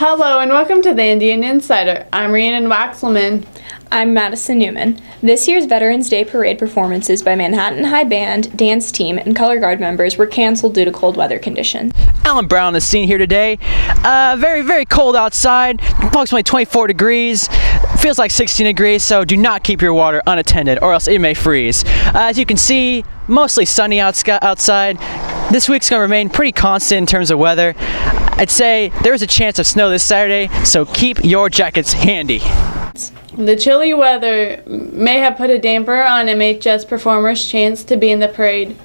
Hello and welcome to the Indian Insider. I'm Rhiannon Waxelman. I'm Madison Newman. This year's Veterans Day Parade performances by Manhattan High Band, dance team, and color guard members were canceled due to cold weather conditions. Alan Brown on the scene here today. Very, very cold outside, approximately 24 degrees. Feels like 16 degrees, so do not keep your water unattended or else it may freeze. As you can see, mostly sunny outside. This week's going to remain pretty constant in terms of weather. I'd say there is a chance of snow this Saturday, so keep your jackets handy. The chilly weather may have put a damper on MHS performers' chance to be in the parade,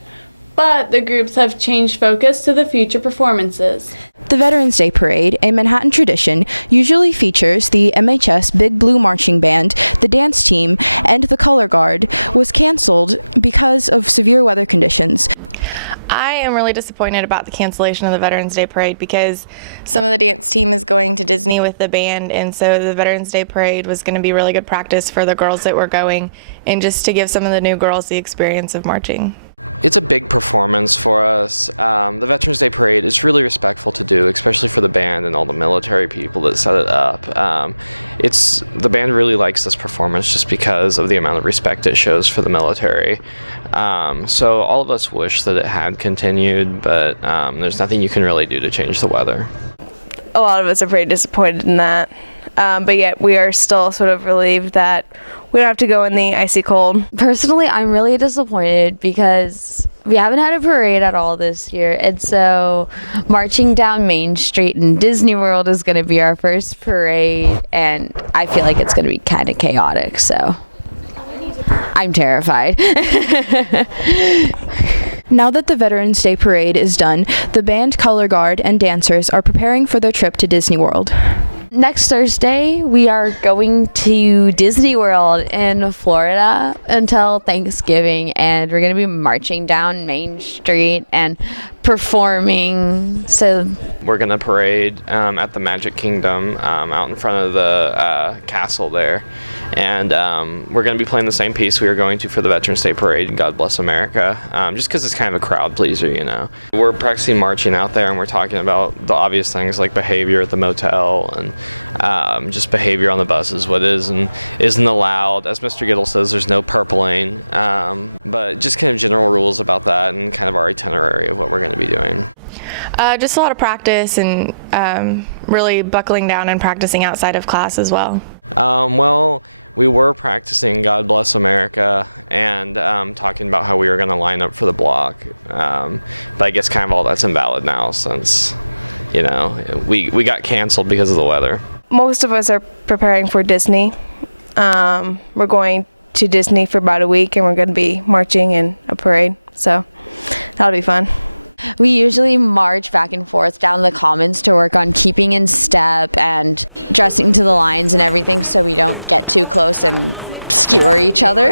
but the groups have changed focus to the future performances. The Veterans Day Parade, a Manhattan tradition, usually features the MHS Big Blue Marching Band, the dance team, and the color guard, was canceled because of severe weather conditions. I am really disappointed about the cancellation of the Veterans Day Parade because some of the dance team is going to Disney with the band, and so the Veterans Day Parade was going to be really good practice for the girls that were going and just to give some of the new girls the experience of marching. It's a big performance for us. The Veterans Day Parade is really respectful to do, especially for the band and all the military people that set it up. The band really likes this performance just because of the amount of respect it shows for the military. So all of us wish that it had continued, but there's nothing you can really do to change the weather. A lot of us are pretty disappointed in that. But yet we are still sort of relieved that we don't have to go in the icy cold. Personally, I'm really disappointed because we haven't had a parade at all this year. And so marching down Main Street in Disney World is going to be our first parade. And I feel like it's going to be kind of chaotic. So I'm terrified. Now that the Veterans Day Parade is done, the band, color guard, and dancers are preparing for their trip to Disney World. Next Thursday, we are going to Disney World in Florida until Thanksgiving, and we're going to be marching down Main Street and performing. So we're going to parade at the Magic Kingdom out in front of the castle there. And we're going to be playing the same piece we were going to for the Veterans Day Parade, God Bless America, just because it's kind of a crowd pleaser, you know. We're practicing marching out there, and we're talking about the obvious things like behavior at the motel and just behavior on the buses, what is and isn't allowed. As Mr. Giddle says, there's no purpling, but just kind of general rules about that and kind of our itinerary of what we're going to be doing. Just a lot of practice and really buckling down and practicing outside of class as well. Well, we were practicing God Bless America and talking about how we were going to line up for the block. But I guess kind of all that's invalid now since, you know, we got canceled because of the weather. Most of us are preparing for Disney. We're going to Disney for about a week, and we're going to be marching in a parade. So that'll be fun. we usually march back and forth down the commons to work on keeping in step and dressing to the lines and everything so we don't get too close and skewer each other.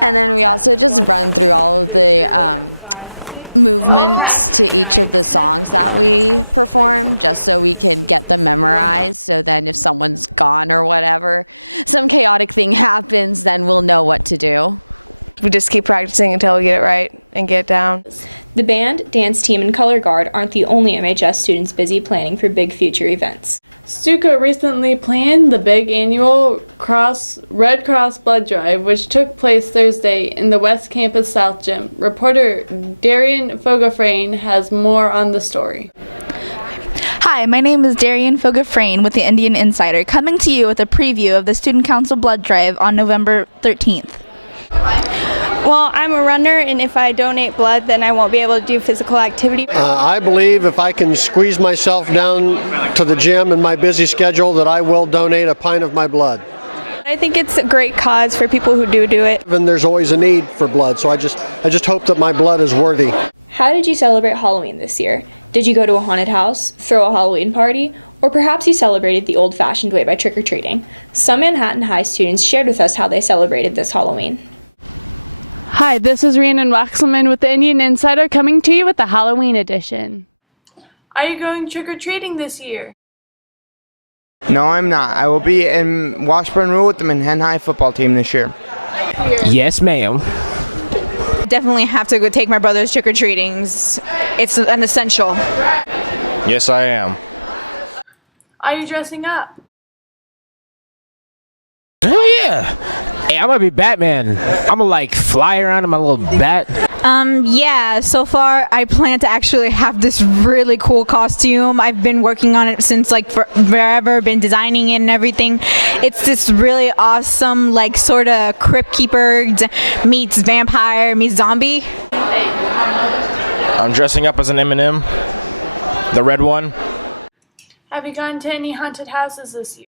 And then we also just run through all of the movements to each of the songs that we perform just so we can get them memorized, so then if someone's gone or whatever, some chaotic thing happens, then we'll know what to do. We just keep practicing until we get it right and get it down. The band, dance team, and color guard aren't the only MHS students busy planning for big future events. Stuco recently planned the big annual Red Cross blood drive, which took place Thursday in the West Campus South Gym. Reporter Darian Fogafrain has more on the story. Hi, my name is Darian Fogafrain with the Indian Insider, coming to you with a preview of the Student Council blood drive on November 13th. Well, I'm a runner, and if I donate blood, then I won't be able to do physical activity. I believe if I can squeeze myself down to the gym in my busy schedule, that I will donate a pint of my blood. I think it's a great cause for people who do it. And there's always a need for blood, so I just hope that my blood is worthy. How did you celebrate Halloween this year? Did you go to a haunted house, throw a Halloween party, or perhaps you celebrated the old-fashioned way by trick-or-treating? Some Manhattan High students shared with us how they celebrated this Halloween. Hi, this is Rhiannon Waxelman with the Indian Insider coming to you with the Halloween edition. Are you going trick-or-treating this year? No, I'm not. I will be in Washburn Rule with the Manhattan High football team this year. Yes, ma'am. Definitely have to go take my brother's trick-or-treatings. It's an essential. Yes, I am. are you dressing up? Oh yeah! Hey, I'm gonna be Batman. I'm gonna like fly around in my little bat. Yeah, so far I plan to actually have this really cool costume. I've been working on it since like forever, been designing it and everything. It's this really awesome, like sort of crypt keeper meets vampire meets zombie. I'm dressing up as an M&M, the red one. Have you gone to any haunted houses this year?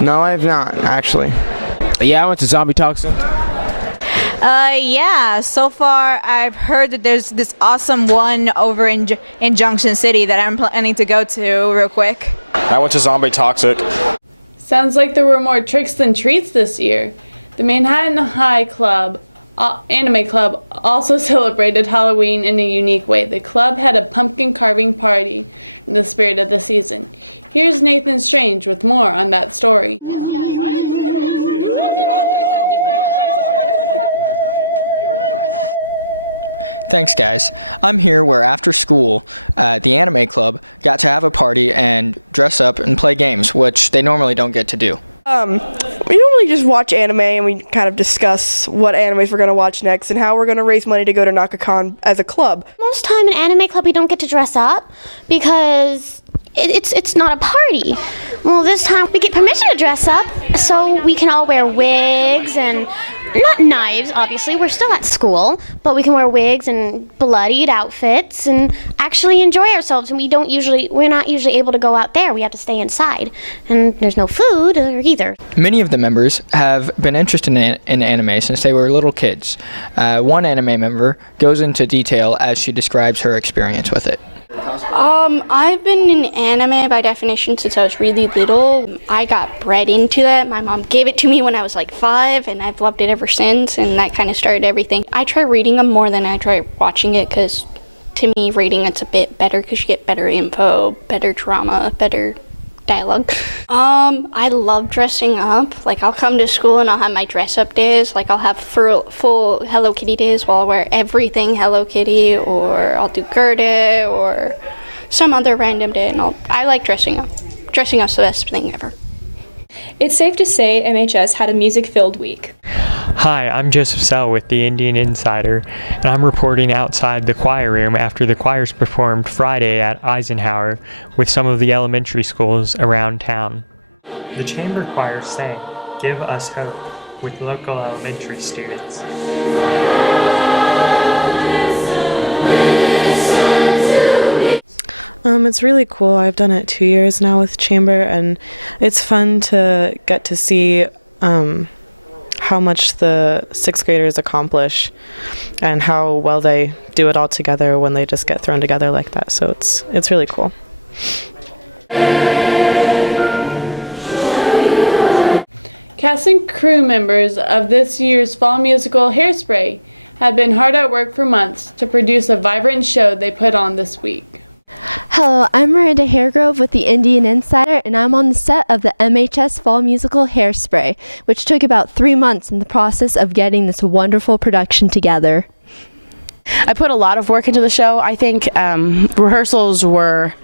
No, I have not, actually. Yeah, I went to Zombie Toxin. Yeah, so far I've heard that there's this awesome one over in Junction City that I'm planning to go to real quick. I went to Zombie Toxic. Sounds like there were more tricks than treats this year. The Manhattan High Club, Anime Club, also celebrated Halloween in a unique way. The club had a pumpkin carving party in the spirit of the season. Here's Nathan Strange with more on that story. Thanks, guys. I'm here where after school, the Anime Club got to have a party and dress up and play games, which they normally don't get to do. We normally just watch anime and we kind of discuss what animes we're going to watch next and how we're going to raise money to go to NakaCon as a club. Most time in Anime Club we don't get to dress up because it's not a party. Well, this time we get permission to dress up so we can all wear wigs and not knives, obviously. We're still at school, but we can wear wigs and bloodied outfits and actually enjoy ourselves. And we're not usually able to go out there. We have to stay inside, and there's no food either. Many of the members have been interested in anime since they were little kids. One anime member goes into detail as she describes her experience with it. I've been in anime by definition since I was really little. I got bred into that. My mom gave it to me when I was like 5, and I've loved it ever since, and that kind of started everything. I try reading them more than I try watching it, because to me, reading it's a bit better because you get better info, better drama, better dialogue. I love dressing up. Like, I'll come to school and I'll have my dress up days. Like, I'll have full Hello Kitty days where I'll wear everything Hello Kitty, or I'll do Gerda or some other random day, and I like dressing up. Dressing up's the best thing ever. It's safe to say MHS had a music-filled week. Hi, I'm Joseph Sell with the Indian Insider, and I'm reporting outside the choir room after the choirs performed Friday at Eisenhower with some of the elementary schools around town. The chamber choir sang "Give Us Hope" with local elementary students. It's really cool. I've done it 2 years now with chamber, and it's fun to get to see how much the 6th graders accomplish and how well they do it all together when they just get thrown together like that. So it's really cool. Cast and crew members of this year's fall musical Hairspray have been hard at work for months to produce a vibrant show they put on this week. Hello, I'm Miranda Hairgrove with the Indian Insider, and I'm on the set of the MHS fall musical Hairspray, which took about 3 months in the process of getting this wonderful production together. I put a lot of work into the show. I think rehearsals were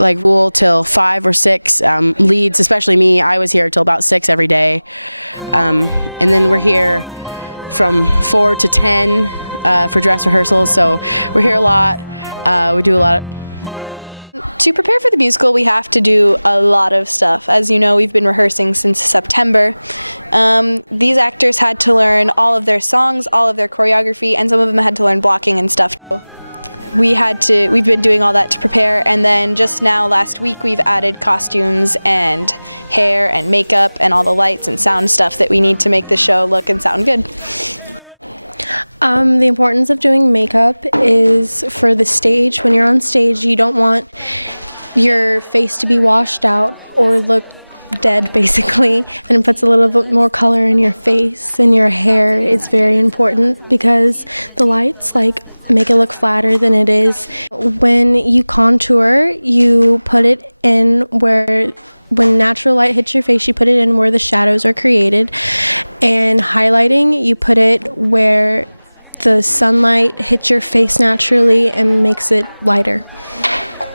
like rule till 5 or 6. Leads, especially me, I was here till about 6 every day. And then we're here from 4 to 10 for dress rehearsals, so we're here a lot. We do a lot. To prepare for the musical, we have to do a lot of stuff. As you know, we've been rehearsing since September. These actors had to learn all of their songs, all of their choreography, and some of them had to learn blocking and stuff. We've been doing all that to prepare, and then just now last week we've added costumes and hair and makeup and all the lights and sound stuff that we need to make the show look and sound good. The importance of doing makeup is for the stage. When you're on stage, you don't want your face to be washed out or look dead, basically, and it puts a little bit more color in your face, and your hair is very important because the lights make it look flatter than it is. When you contour, you put it in when natural light hits your face, you put it in where the shadows are created. And highlighting, you put it where the sunlight hits your face naturally and makes it lighter.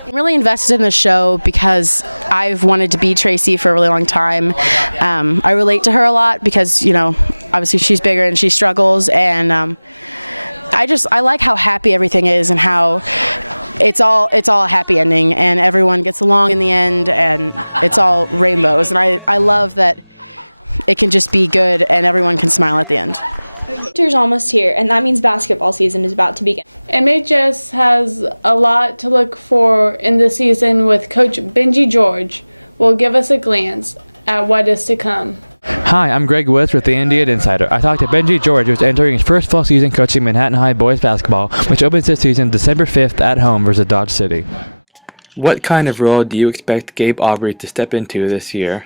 I'm really invested in the show because I've wanted to be Tracy for a really long time. I relate to her a lot because, obviously she's bigger and she struggles, and I like how happy everything is and how it's all a happy ending and everyone gets along in the end and it's all rainbows, and I love that it can just be good and everyone can smile at the end. Winter's almost here, and that means basketball season is about to begin. MHS has a lot to look for in the season, with Coach Benji George will give us a glance at what is to come. Hi, I'm Greg Woods with the Indian Insider. I talked to Benji George, who's entering his first full season coaching Manhattan High boys basketball, which opens this season December 5th at home versus Dodge City. What kind of role do you expect Gabe Aubrey to step into this year?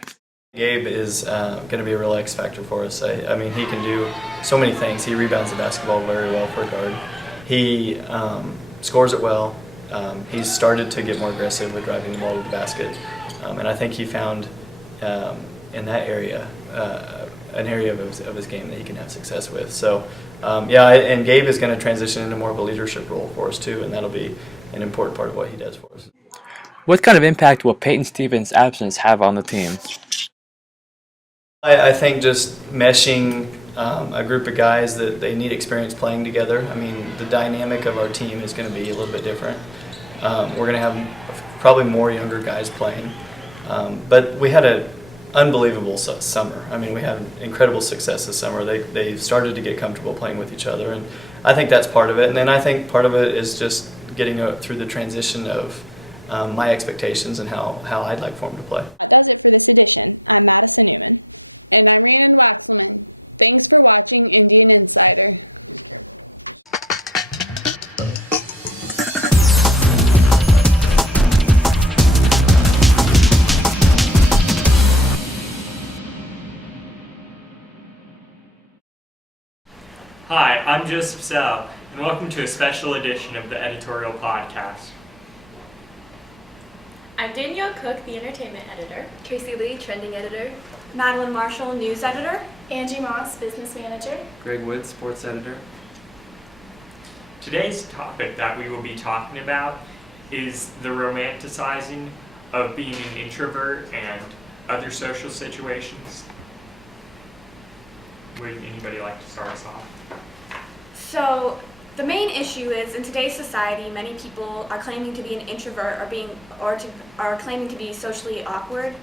Gabe is going to be a real X factor for us. I mean, he can do so many things. He rebounds the basketball very well for a guard. He scores it well. He's started to get more aggressive with driving the ball to the basket. And I think he found in that area an area of his game that he can have success with. So, and Gabe is going to transition into more of a leadership role for us too, and that'll be an important part of what he does for us. What kind of impact will Peyton Stevens' absence have on the team? I think just meshing a group of guys that they need experience playing together. I mean, the dynamic of our team is going to be a little bit different. We're going to have probably more younger guys playing. But we had an unbelievable summer. I mean, we had incredible success this summer. They started to get comfortable playing with each other, and I think that's part of it. And then I think part of it is just getting through the transition of my expectations and how I'd like for them to play. That does it for this edition. I'm Madison Newman. And I'm Rhiannon Waxelman. Thanks for watching Indian Insider. Hi, I'm Joseph Sell, and welcome to a special edition of the Editorial Podcast. I'm Danielle Cook, the Entertainment Editor. Tracy Lee, Trending Editor. Madeline Marshall, News Editor. Angie Moss, Business Manager. Greg Wood, Sports Editor. Today's topic that we will be talking about is the romanticizing of being an introvert and other social situations. Would anybody like to start us off? So, the main issue is in today's society, many people are claiming to be an introvert or are claiming to be socially awkward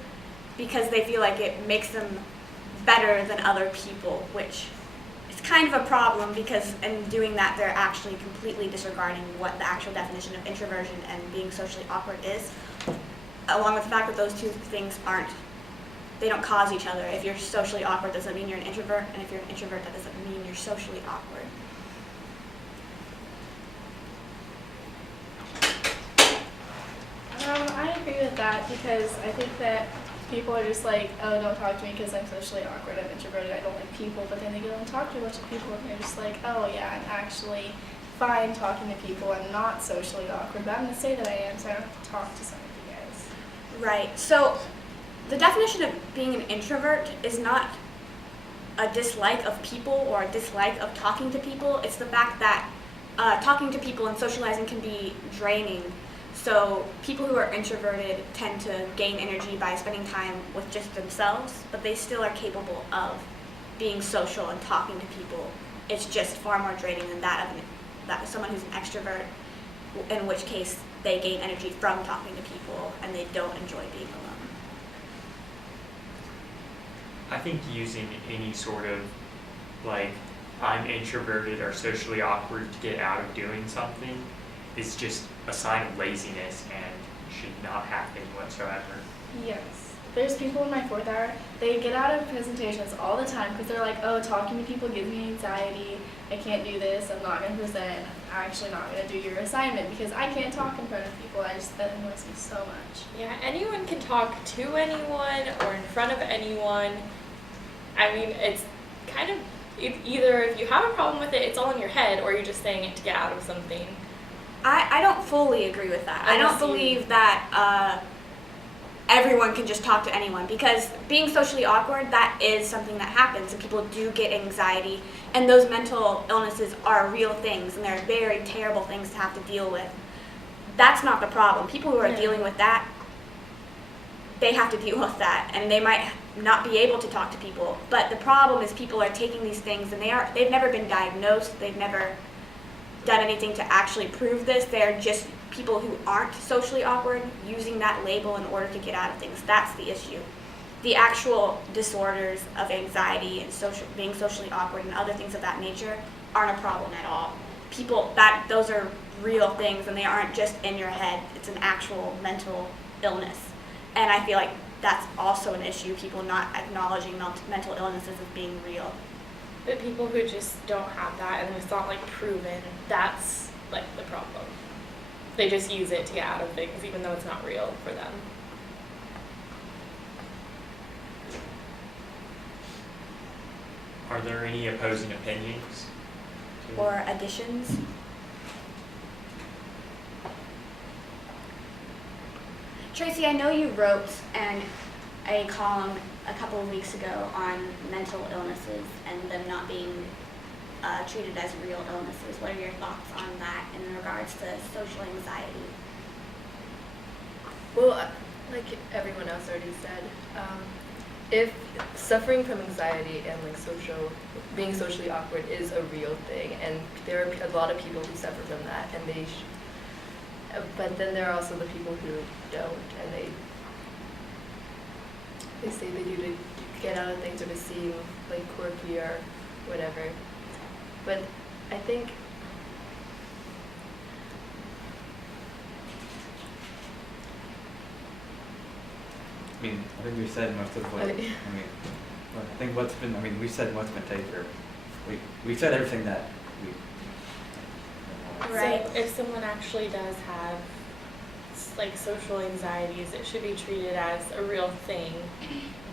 because they feel like it makes them better than other people, which is kind of a problem because in doing that they're actually completely disregarding what the actual definition of introversion and being socially awkward is, along with the fact that those two things they don't cause each other. If you're socially awkward, doesn't mean you're an introvert, and if you're an introvert, that doesn't mean you're socially awkward. I agree with that because I think that people are just like, oh, don't talk to me because I'm socially awkward, I'm introverted, I don't like people, but then they go and talk to a bunch of people and they're just like, oh yeah, I'm actually fine talking to people, I'm not socially awkward, but I'm going to say that I am so I don't have to talk to some of you guys. Right, so the definition of being an introvert is not a dislike of people or a dislike of talking to people, it's the fact that talking to people and socializing can be draining. So people who are introverted tend to gain energy by spending time with just themselves, but they still are capable of being social and talking to people. It's just far more draining than that of someone who's an extrovert, in which case they gain energy from talking to people and they don't enjoy being alone. I think using any sort of I'm introverted or socially awkward to get out of doing something is just a sign of laziness and should not happen whatsoever. Yes. There's people in my 4th hour, they get out of presentations all the time because they're like, oh, talking to people gives me anxiety, I can't do this, I'm not going to present, I'm actually not going to do your assignment because I can't talk in front of people. That annoys me so much. Yeah, anyone can talk to anyone or in front of anyone. I mean, it's kind of either if you have a problem with it, it's all in your head, or you're just saying it to get out of something. I don't fully agree with that. I don't believe that everyone can just talk to anyone, because being socially awkward, that is something that happens, and people do get anxiety, and those mental illnesses are real things, and they're very terrible things to have to deal with. that's not the problem. People who are dealing with that, they have to deal with that, and they might not be able to talk to people. But the problem is people are taking these things, and they've never been diagnosed. They've never done anything to actually prove this. They're just people who aren't socially awkward using that label in order to get out of things. That's the issue. The actual disorders of anxiety and being socially awkward and other things of that nature aren't a problem at all. Those are real things, and they aren't just in your head. It's an actual mental illness. And I feel like that's also an issue, people not acknowledging mental illnesses as being real. But people who just don't have that and it's not like proven, that's like the problem. They just use it to get out of things even though it's not real for them. Are there any opposing opinions? Or additions? Tracy, I know you wrote a column a couple of weeks ago on mental illnesses and them not being treated as real illnesses. What are your thoughts on that in regards to social anxiety? Well, like everyone else already said, if suffering from anxiety and like being socially awkward is a real thing, and there are a lot of people who suffer from that, and but then there are also the people who don't, and they say they do to get out of things or to seem like quirky or whatever. But I think I think we've said most of what, we've said what's been taken. We've said everything that we. Right. So if someone actually does have like social anxieties, it should be treated as a real thing,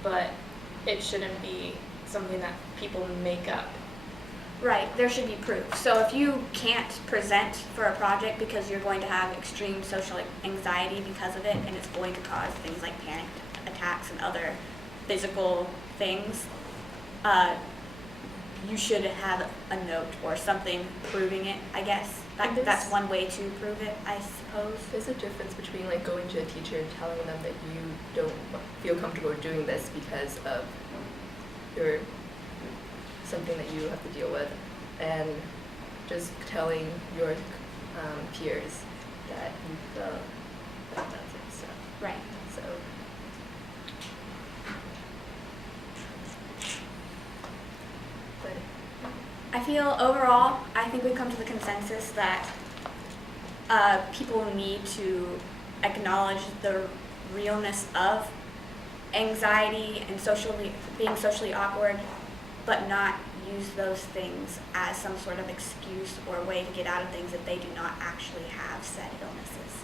but it shouldn't be something that people make up. Right, there should be proof. So if you can't present for a project because you're going to have extreme social anxiety because of it, and it's going to cause things like panic attacks and other physical things, you should have a note or something proving it, I guess. That's one way to prove it, I suppose. There's a difference between like going to a teacher and telling them that you don't feel comfortable doing this because of something that you have to deal with, and just telling your peers that you feel like that's it. So. Right. So. I feel overall, I think we've come to the consensus that people need to acknowledge the realness of anxiety and being socially awkward, but not use those things as some sort of excuse or way to get out of things if they do not actually have said illnesses.